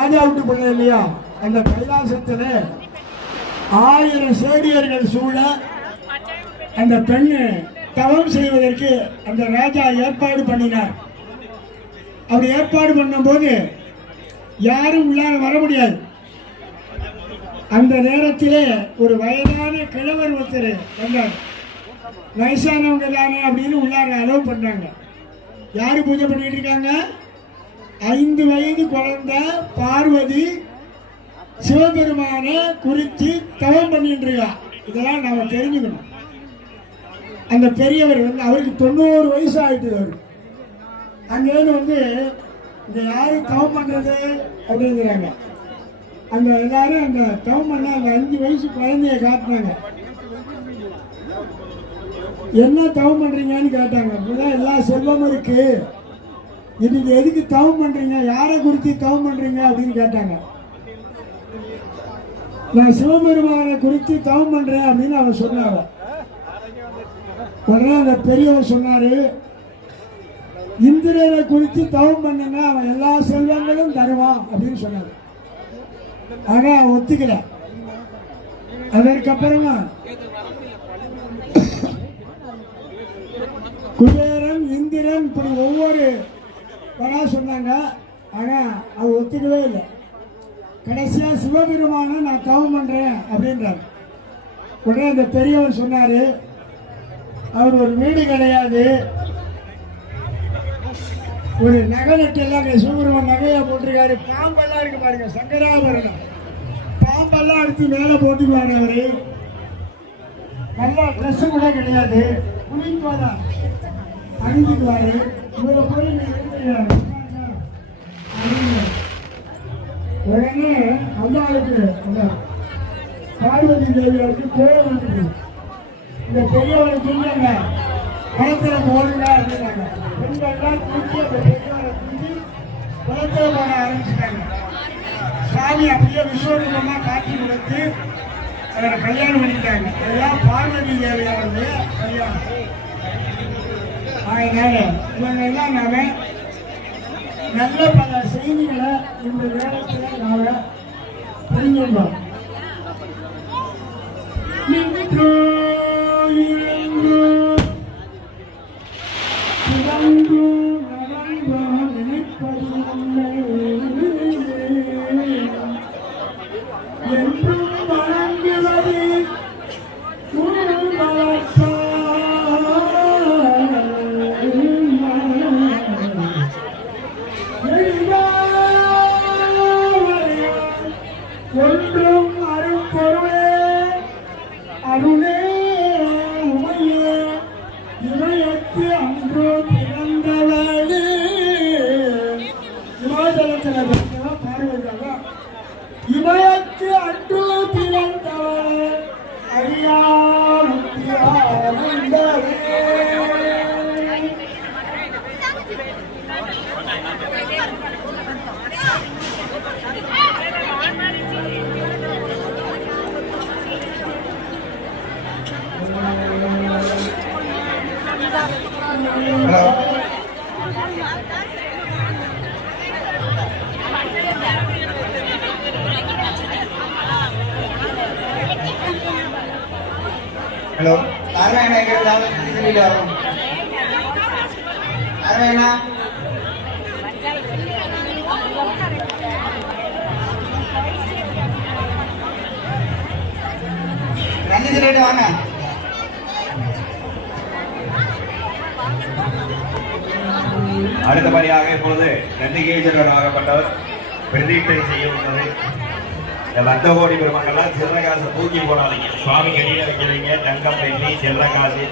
ராஜா விட்டு பிள்ளை இல்லையா? அந்த கைலாசத்தில் ஆயிரம் சேடியர்கள் சூழ அந்த பெண் தவம் செய்வதற்கு அந்த ராஜா ஏற்பாடு பண்ணினார். அப்படி ஏற்பாடு பண்ணும்போது யாரும் உள்ளார வர முடியாது. அந்த நேரத்திலே ஒரு வயதான கிழவர் ஒருத்தர் வந்தார். வயசானவங்க தானே அப்படின்னு உள்ளார அலோவ் பண்ணாங்க. யாரு பூஜை பண்ணிட்டு இருக்காங்க? ஐந்து வயது குழந்தை பார்வதி சிவபெருமான குறித்து தவம் பண்ணிட்டு இருக்கா இதெல்லாம் நாம தெரிஞ்சுக்கணும். அந்த பெரியவர் வந்து அவருக்கு தொண்ணூறு வயசு ஆயிட்டு அவருக்கு அங்கேருந்து வந்து இந்த யாரு தவம் பண்றது அப்படிங்கிறாங்க. அந்த எல்லாரும் அந்த தவம் பண்ண அந்த அஞ்சு வயசு குழந்தைய காட்டினாங்க. என்ன தவம் பண்றீங்கன்னு கேட்டாங்க. அப்படிதான் எல்லா செல்வம் இருக்கு. இன்னைக்கு எதுக்கு தவம் பண்றீங்க? யாரை குறித்து தவம் பண்றீங்க? அப்படின்னு கேட்டாங்க. நான் சிவபெருமானை குறித்து தவம் பண்றேன் அப்படின்னு அவர் சொன்னாங்க உடனே அந்த பெரியவர் சொன்னாரு இந்திரனை குறித்து தவம் பண்ணுங்க அவன் எல்லா செல்வங்களும் தருவான் அப்படின்னு சொன்னார். ஆனா அவன் ஒத்துக்கல. அதற்கப்புறமா குபேரன் இந்திரன் இப்படி ஒவ்வொரு வரா சொன்னாங்க. ஆனால் அவர் ஒத்துக்கவே இல்லை. கடைசியாக சிவபெருமான நான் தவம் பண்ணுறேன் அப்படின்றார் உடனே அந்த பெரியவர் சொன்னார் அவர் ஒரு வீடு கிடையாது. ஒரு நகை நட்டு எல்லாம் சிவபெருமான் நகையை போட்டிருக்காரு. பாம்பெல்லாம் இருக்கு பாருங்க சங்கராபரணம். பாம்பெல்லாம் எடுத்து மேலே போட்டுக்குவாரு அவரு. நல்லா ட்ரெஸ்ஸு கூட கிடையாது. குளிக்குவாதான் அணிஞ்சுக்குவாரு இவரை போய் உடனே அம்மாவுக்கு அந்த பார்வதி தேவியாருக்கு கோவம் வந்துச்சு இந்த பெரியவரை சொன்னாங்க குளத்துல போடுங்க அப்படின்னாங்க. பெண்கள்லாம் தூக்கி அந்த பெரியவரை தூக்கி குளத்துல போட ஆரம்பிச்சிட்டாங்க. சாமி அப்படியே விஸ்வரூபமாக காட்சி கொடுத்து அவரை கல்யாணம் பண்ணிட்டாங்க இதெல்லாம் பார்வதி தேவியாருடைய கல்யாணம். அதனால இவங்க எல்லாம் நாங்கள் நல்ல பல செய்திகளை இந்த நேரத்தில் நாங்கள் புரிஞ்சுட்டோம் హలో ఆరవైనా ఇక్కడ తెలియలేరు ఆరవైనా రంజిత్ రెడ్డి వానా அடுத்தபடியாக இப்பொழுது நந்திகேஸ்வரர் ஆகப்பட்டவர் பிரதிஷ்டை செய்யப்பட்டது உள்ளது. இந்த வந்த கோடி பெருமக்கள்லாம் சில்லக்காசு தூக்கி போடாதீங்க. சுவாமி கடியில் வைக்கிறீங்க தங்கம் வெள்ளி சில்லக்காசு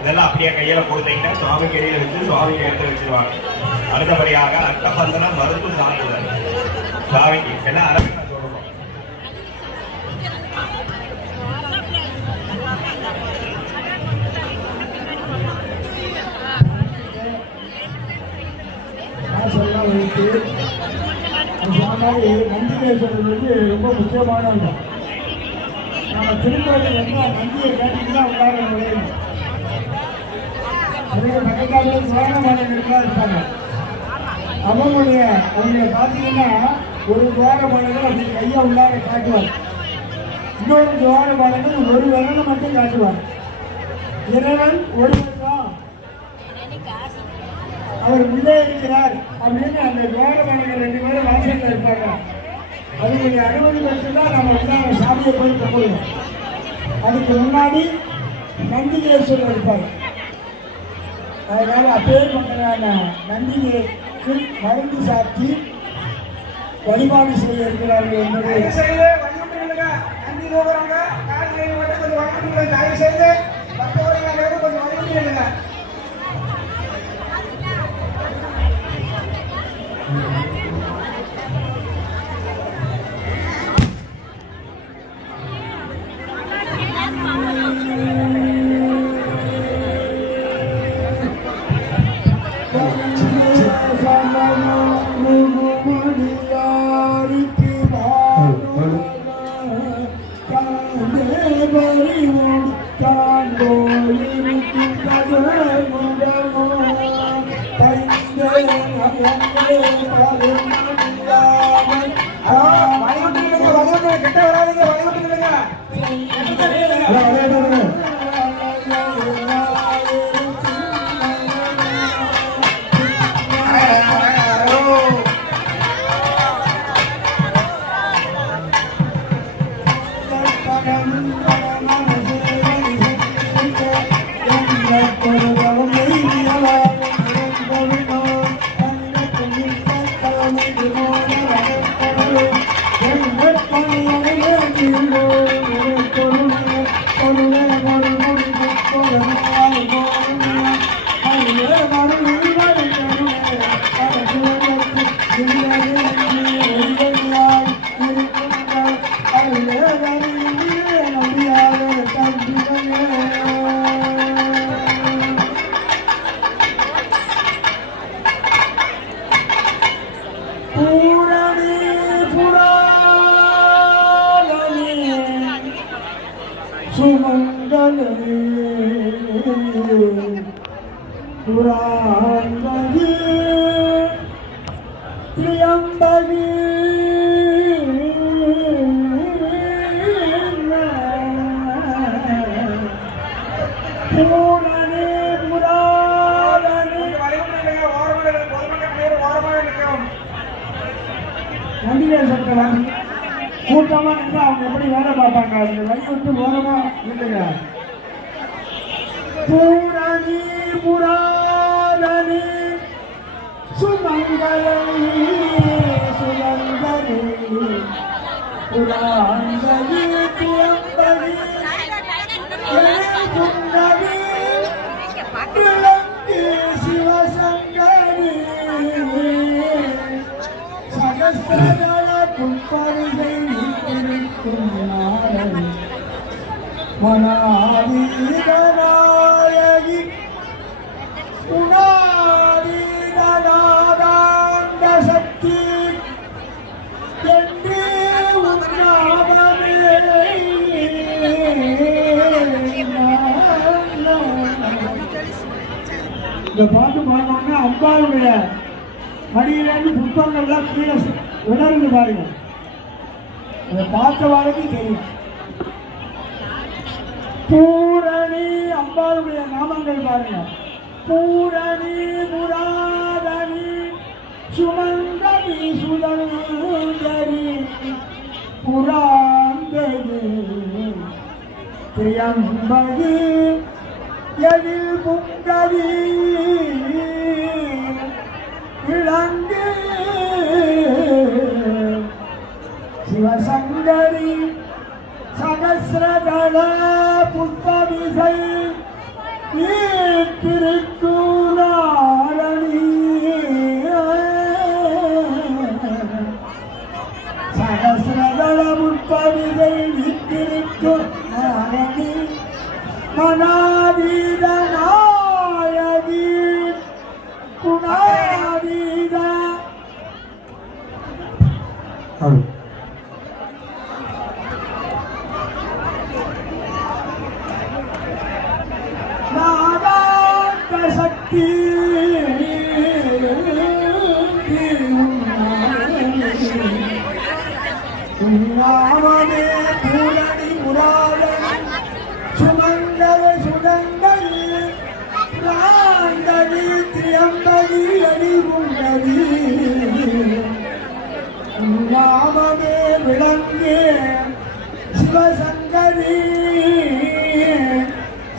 இதெல்லாம் அப்படியே கையில் கொடுத்தீங்கன்னா சுவாமி கடியில் வச்சு சுவாமி எடுத்து வச்சிருவாங்க. அடுத்தபடியாக அட்டபந்தனம் மருத்துவ சான்றிதழ். சுவாமிக்கு எல்லாம் மாதிரி நந்திகேஸ்வரர் வந்து ரொம்ப முக்கியமானவங்க நம்ம திருப்பதி வந்தால் நந்தியை கேட்டீங்கன்னா உள்ளார நுழையணும் அதுக்கு பக்கத்தாலே புராண மாநிலங்கள்லாம் இருப்பாங்க. அவங்களுடைய அவங்க பார்த்தீங்கன்னா ஒரு துவார மாநிலம் அப்படி கையை உள்ளார காட்டுவார். இன்னொரு துவார மாநிலம் ஒரு விரலை மட்டும் காட்டுவார். இறைவன் ஒரு தான் அவர் உள்ளே இருக்கிறார் அப்படின்னு அந்த துவாரபாலகர் ரெண்டு பேரும் வாசல்ல இருப்பாங்க. அதனுடைய அனுமதி பெற்று தான் நம்ம உள்ளார சாமியை போய் கும்பிடுவோம். அதுக்கு முன்னாடி நந்திகேஸ்வரர் இருப்பார். அதனால அப்பேற்பட்டதான நந்திகைக்கு மருந்து சாத்தி வழிபாடு செய்ய இருக்கிறார்கள் என்பது தயவு செய்து வழிவிட்டு நில்லுங்க. Thank you. சுமங்கலே புராணி திரியம்பகி பூரணி வழிவிட்டு நில்லுங்க. கூட்டமா நின்று அவங்க எப்படி வேலை பார்ப்பாங்க? அந்த வழி விட்டு ஓரமா நில்லுங்க. பூரணி புராணி சுமங்கலை சுமங்கலை புராங்கலி இந்த பாட்டு பாடினோடனே அம்பாவுடைய அடியிலேருந்து புத்தகங்கள்லாம் கீழே உணர்ந்து பாருங்க. அதை பார்த்த தெரியும். பூரணி அம்பாளுடைய நாமங்கள் பாருங்க. பூரணி முராதனி சுமந்தனி சுதந்தரி புராந்தது. திரியம்பது எழில் புங்கவி புஷ்பவிசை வீட்டிருக்கும் நாரணி மனாதீத நாயகி குணாதீத. நாதாந்த சக்தி நாமமே விளங்கு சிவசங்கரி.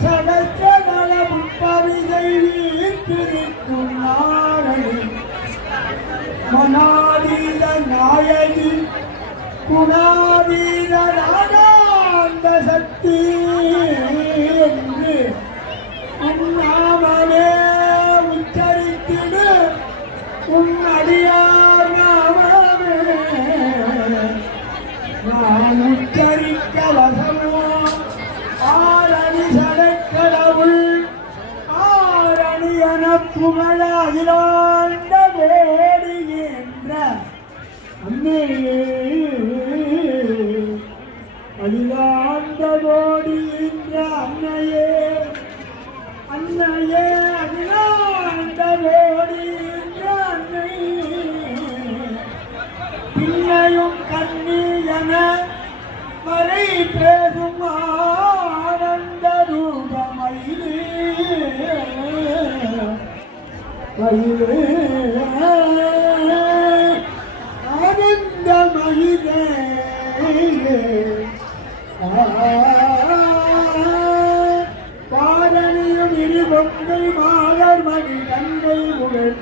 சடச்சடல புட்பவிதை திருக்கும் நாரணி. மனாதீத நாயகி குணா அம்மே அகிலாண்ட கோடி என்ற அன்னையே அன்னையே அகிலாண்ட கோடி என்ற அன்னையே பின்னையும் கண்ணி என மறை பேசும் ஆனந்த ரூபமயிலே மயிலே பாதையிலே பாரணியும் இரு பொங்கை மாதர் மணி நன்மை முகழ்